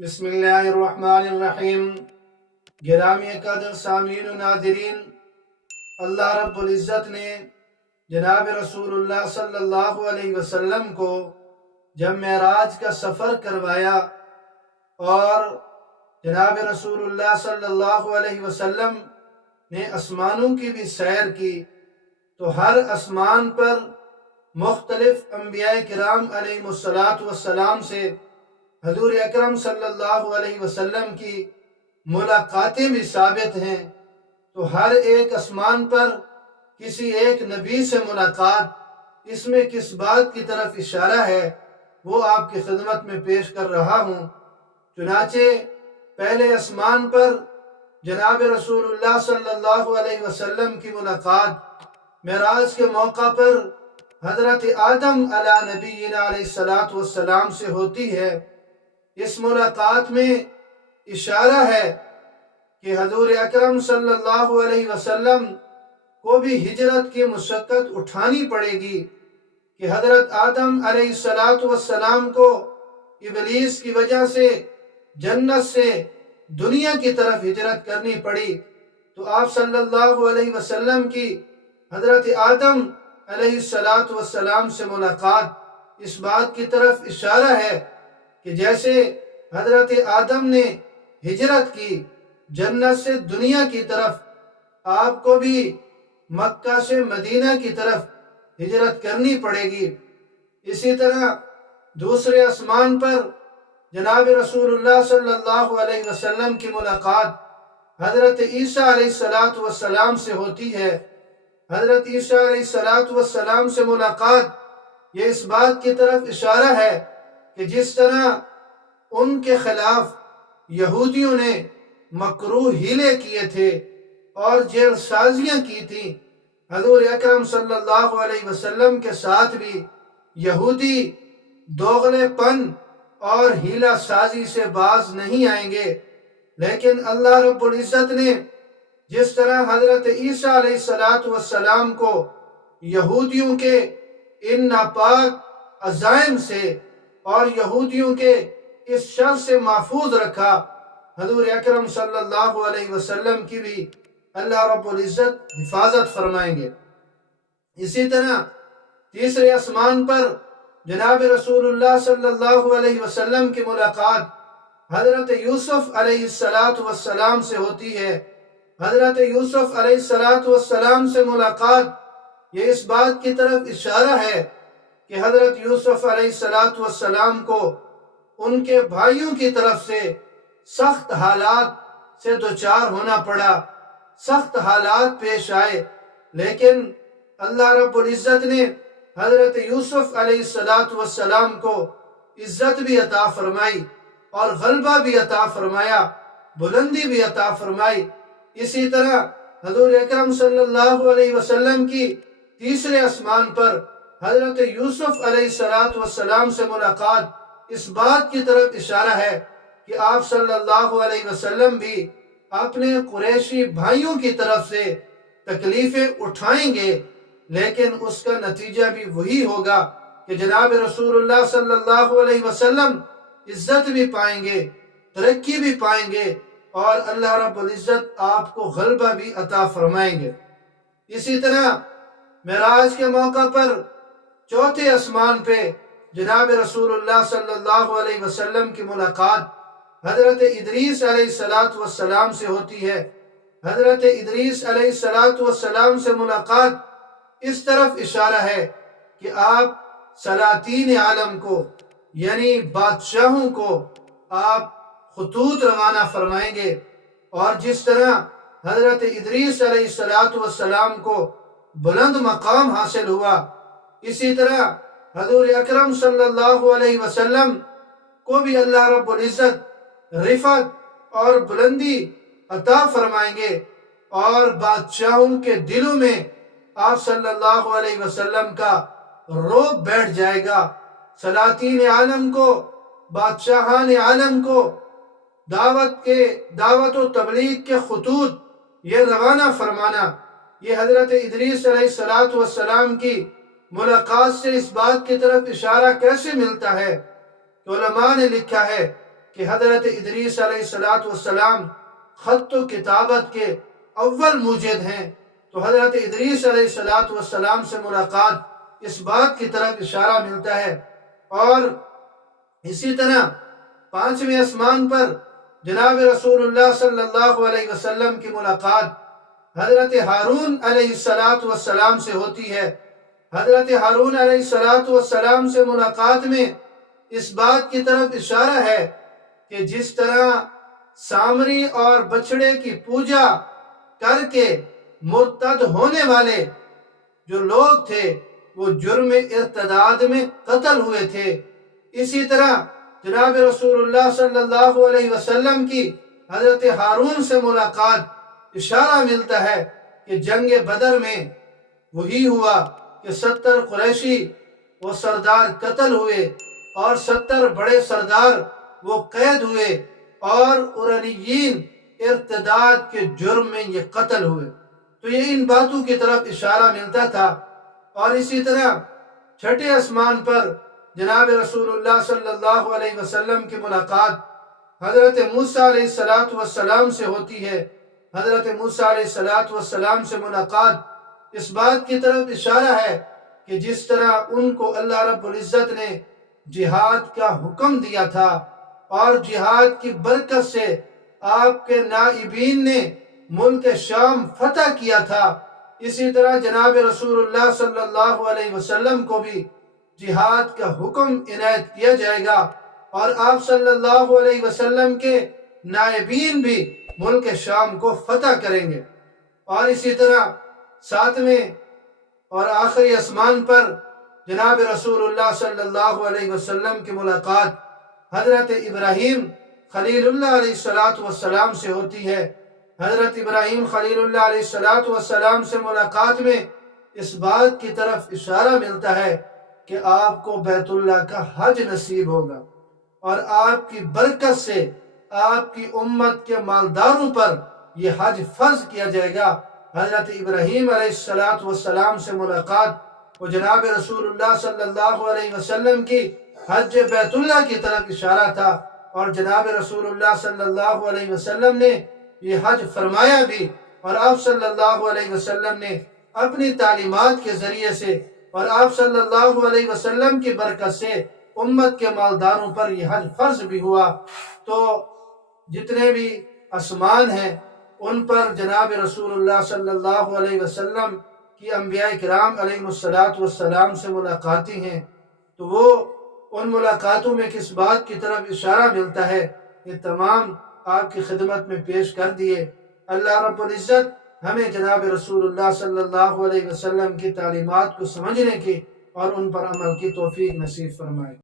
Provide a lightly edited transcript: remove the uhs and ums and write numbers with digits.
بسم اللہ الرحمن الرحیم۔ گرامی قدر سامعین و ناظرین، اللہ رب العزت نے جناب رسول اللہ صلی اللہ علیہ وسلم کو جب معراج کا سفر کروایا اور جناب رسول اللہ صلی اللہ علیہ وسلم نے آسمانوں کی بھی سیر کی، تو ہر آسمان پر مختلف انبیاء کرام علیہ السلام سے حضور اکرم صلی اللہ علیہ وسلم کی ملاقاتیں بھی ثابت ہیں۔ تو ہر ایک آسمان پر کسی ایک نبی سے ملاقات، اس میں کس بات کی طرف اشارہ ہے وہ آپ کی خدمت میں پیش کر رہا ہوں۔ چنانچہ پہلے آسمان پر جناب رسول اللہ صلی اللہ علیہ وسلم کی ملاقات معراج کے موقع پر حضرت آدم علیہ نبینا علیہ السلام سے ہوتی ہے۔ اس ملاقات میں اشارہ ہے کہ حضور اکرم صلی اللہ علیہ وسلم کو بھی ہجرت کی مشقت اٹھانی پڑے گی کہ حضرت آدم علیہ السلام کو ابلیس کی وجہ سے جنت سے دنیا کی طرف ہجرت کرنی پڑی، تو آپ صلی اللہ علیہ وسلم کی حضرت آدم علیہ السلام سے ملاقات اس بات کی طرف اشارہ ہے کہ جیسے حضرت آدم نے ہجرت کی جنت سے دنیا کی طرف، آپ کو بھی مکہ سے مدینہ کی طرف ہجرت کرنی پڑے گی۔ اسی طرح دوسرے آسمان پر جناب رسول اللہ صلی اللہ علیہ وسلم کی ملاقات حضرت عیسیٰ علیہ السلام سے ہوتی ہے۔ حضرت عیسیٰ علیہ السلام سے ملاقات یہ اس بات کی طرف اشارہ ہے کہ جس طرح ان کے خلاف یہودیوں نے مکروہ ہیلے کیے تھے اور جیل سازیاں کی تھیں، حضور اکرم صلی اللہ علیہ وسلم کے ساتھ بھی یہودی دوغلے پن اور ہیلہ سازی سے باز نہیں آئیں گے۔ لیکن اللہ رب العزت نے جس طرح حضرت عیسیٰ علیہ السلام کو یہودیوں کے ان ناپاک عزائم سے اور یہودیوں کے اس شر سے محفوظ رکھا، حضور اکرم صلی اللہ علیہ وسلم کی بھی اللہ رب العزت حفاظت فرمائیں گے۔ اسی طرح تیسرے آسمان پر جناب رسول اللہ صلی اللہ علیہ وسلم کی ملاقات حضرت یوسف علیہ السلام سے ہوتی ہے۔ حضرت یوسف علیہ السلام سے ملاقات یہ اس بات کی طرف اشارہ ہے کہ حضرت یوسف علیہ السلام کو ان کے بھائیوں کی طرف سے سخت حالات سے دوچار ہونا پڑا، سخت حالات پیش آئے، لیکن اللہ رب العزت نے حضرت یوسف علیہ السلام کو عزت بھی عطا فرمائی اور غلبہ بھی عطا فرمایا، بلندی بھی عطا فرمائی۔ اسی طرح حضور اکرم صلی اللہ علیہ وسلم کی تیسرے آسمان پر حضرت یوسف علیہ السلام سے ملاقات اس بات کی طرف اشارہ ہے کہ آپ صلی اللہ علیہ وسلم بھی اپنے قریشی بھائیوں کی طرف سے تکلیفیں اٹھائیں گے، لیکن اس کا نتیجہ بھی وہی ہوگا کہ جناب رسول اللہ صلی اللہ علیہ وسلم عزت بھی پائیں گے، ترقی بھی پائیں گے اور اللہ رب العزت آپ کو غلبہ بھی عطا فرمائیں گے۔ اسی طرح معراج کے موقع پر چوتھے آسمان پہ جناب رسول اللہ صلی اللہ علیہ وسلم کی ملاقات حضرت ادریس علیہ السلام سے ہوتی ہے۔ حضرت ادریس علیہ السلام سے ملاقات اس طرف اشارہ ہے کہ آپ سلاطین عالم کو یعنی بادشاہوں کو آپ خطوط روانہ فرمائیں گے، اور جس طرح حضرت ادریس علیہ السلام کو بلند مقام حاصل ہوا، اسی طرح حضور اکرم صلی اللہ علیہ وسلم کو بھی اللہ رب العزت رفعت اور بلندی عطا فرمائیں گے، اور بادشاہوں کے دلوں میں آپ صلی اللہ علیہ وسلم کا روب بیٹھ جائے گا۔ سلاطین عالم کو، بادشاہان عالم کو دعوت و تبلیغ کے خطوط یہ روانہ فرمانا، یہ حضرت ادریس علیہ السلام کی ملاقات سے اس بات کی طرف اشارہ کیسے ملتا ہے کہ علماء نے لکھا ہے کہ حضرت ادریس علیہ السلام خط و کتابت کے اول موجد ہیں، تو حضرت ادریس علیہ السلام سے ملاقات اس بات کی طرف اشارہ ملتا ہے۔ اور اسی طرح 5ویں آسمان پر جناب رسول اللہ صلی اللہ علیہ وسلم کی ملاقات حضرت ہارون علیہ السلام سے ہوتی ہے۔ حضرت ہارون علیہ السلام سے ملاقات میں اس بات کی طرف اشارہ ہے کہ جس طرح سامری اور بچڑے کی پوجا کر کے مرتد ہونے والے جو لوگ تھے وہ جرم ارتداد میں قتل ہوئے تھے، اسی طرح جناب رسول اللہ صلی اللہ علیہ وسلم کی حضرت ہارون سے ملاقات اشارہ ملتا ہے کہ جنگ بدر میں وہی ہوا کہ 70 قریشی وہ سردار قتل ہوئے اور 70 بڑے سردار وہ قید ہوئے اور ارنیین ارتداد کے جرم میں یہ قتل ہوئے۔ تو یہ ان باتوں کی طرف اشارہ ملتا تھا۔ اور اسی طرح 6 آسمان پر جناب رسول اللہ صلی اللہ علیہ وسلم کی ملاقات حضرت موسیٰ علیہ السلام سے ہوتی ہے۔ حضرت موسیٰ علیہ السلام سے ملاقات اس بات کی طرف اشارہ ہے کہ جس طرح ان کو اللہ رب العزت نے جہاد کا حکم دیا تھا اور جہاد کی برکت سے آپ کے نائبین نے ملک شام فتح کیا تھا، اسی طرح جناب رسول اللہ صلی اللہ علیہ وسلم کو بھی جہاد کا حکم عنایت کیا جائے گا اور آپ صلی اللہ علیہ وسلم کے نائبین بھی ملک شام کو فتح کریں گے۔ اور اسی طرح 7ویں اور آخری آسمان پر جناب رسول اللہ صلی اللہ علیہ وسلم کی ملاقات حضرت ابراہیم خلیل اللہ علیہ السلام سے ہوتی ہے۔ حضرت ابراہیم خلیل اللہ علیہ السلام سے ملاقات میں اس بات کی طرف اشارہ ملتا ہے کہ آپ کو بیت اللہ کا حج نصیب ہوگا اور آپ کی برکت سے آپ کی امت کے مالداروں پر یہ حج فرض کیا جائے گا۔ حضرت ابراہیم علیہ السلام سے ملاقات وہ جناب رسول اللہ صلی اللہ علیہ وسلم کی حج بیت اللہ کی طرف اشارہ تھا، اور جناب رسول اللہ صلی اللہ علیہ وسلم نے یہ حج فرمایا بھی، اور آپ صلی اللہ علیہ وسلم نے اپنی تعلیمات کے ذریعے سے اور آپ صلی اللہ علیہ وسلم کی برکت سے امت کے مالداروں پر یہ حج فرض بھی ہوا۔ تو جتنے بھی آسمان ہیں ان پر جناب رسول اللہ صلی اللہ علیہ وسلم کی انبیاء کرام علیہ السلام سے ملاقاتی ہیں، تو وہ ان ملاقاتوں میں کس بات کی طرف اشارہ ملتا ہے، یہ تمام آپ کی خدمت میں پیش کر دیے۔ اللہ رب العزت ہمیں جناب رسول اللہ صلی اللہ علیہ وسلم کی تعلیمات کو سمجھنے کی اور ان پر عمل کی توفیق نصیب فرمائے۔